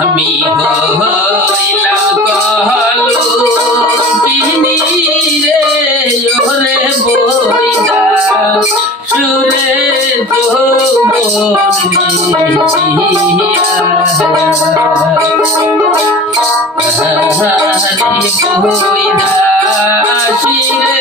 আমি হইলাম কলু কিনি রে ওরে বইদা সুরে বইদা শিরে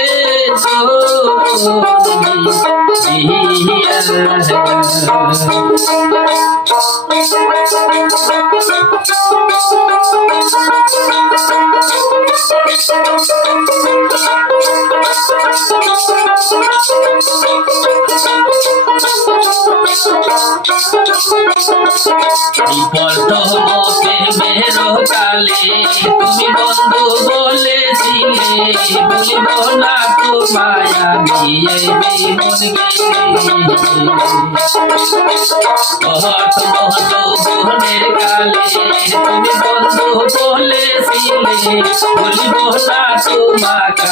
কালে তুমি বন্ধু বলেছিলে বলিব না তোমায় আমি মন বোনের কালে তুমি বন্ধু বলেছিলে বলিব না তোমাকে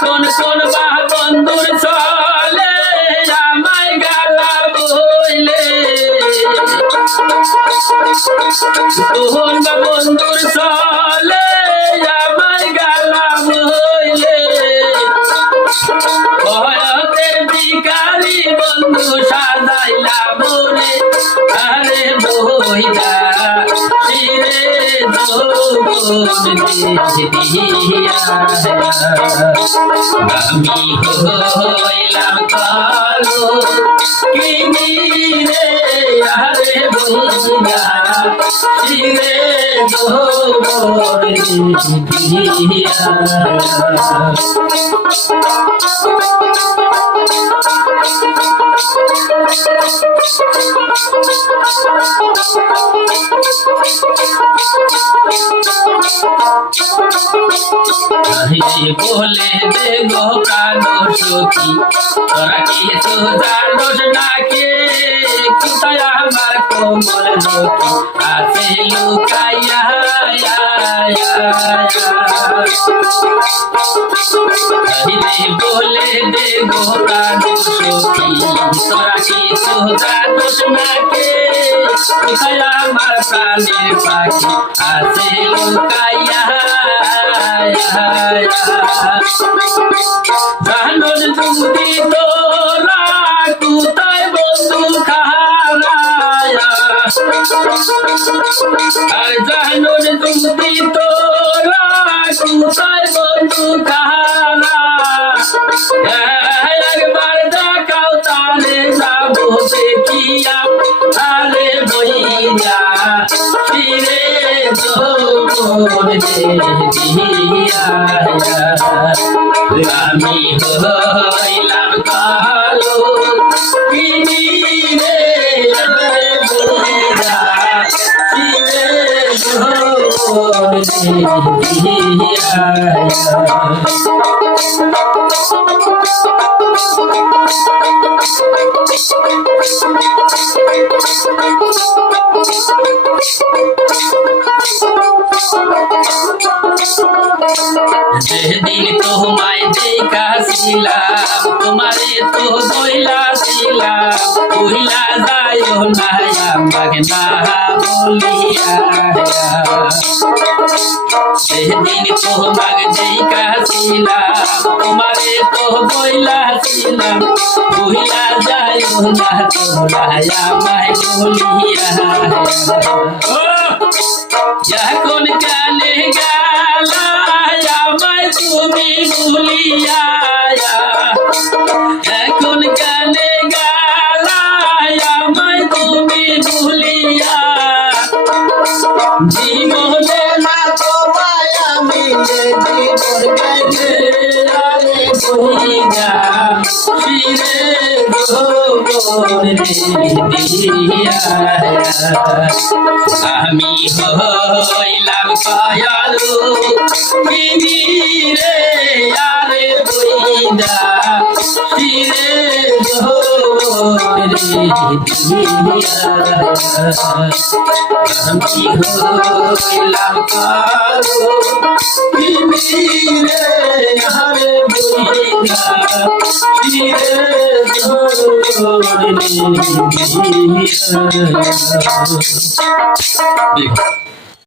কোন কোন বা বন্ধুর চলে আমায় গালা বইলে কোন বা বন্ধুর চলে আমায় গালা বইলে ভয়তের বিকারি বন্ধু সাজাইলা মনে আরে বইদা শিরে আমি হইলাম কালো কিনি রে আরে বইদা শিরে বলে দেবো কালো সখী তোরা কিছু জানোস না কে কোথায় আমার কোমল সখী আছে লুকাইয়া বলে দেবো কালো সখী তোরা কিছু জানোস না কে কোথায় আমার প্রাণের পাখি আছে লুকাইয়া জানোস তুমি তোরা কোথায় বন্ধু খারায়া আর জানোস তুমি তোরা কোথায় বন্ধু খারা একবার দেখাও তারে যাবো দেখিয়া আরে বইয়া ফিরে আমি হইলাম কালো কিনি রে বইয়া ফিরে যেদিন তোমায় দেখাছিলাম তোমারে তো বইলাছিলাম বইলা যাইও না আমাকে না বলিয়া যেদিন তোমাকে দেখাছিলাম তোমারে তো বইলাছিলাম বইলা যাইও না তোমরা আমায় বলিয়া এখন কালে গালা আমায় তুমি ভুলিয়া এখন কালে গালা আমায় তুমি ভুলিয়া জীবনে না তোমায় আমি জীবন গেছে আরে বইয়া ফিরে আমি হইলাম কায়ালু কিনি রে আরে বইদা ফিরে আমি হইলাম কালো রে হারে বইয়া ফিরে জোরে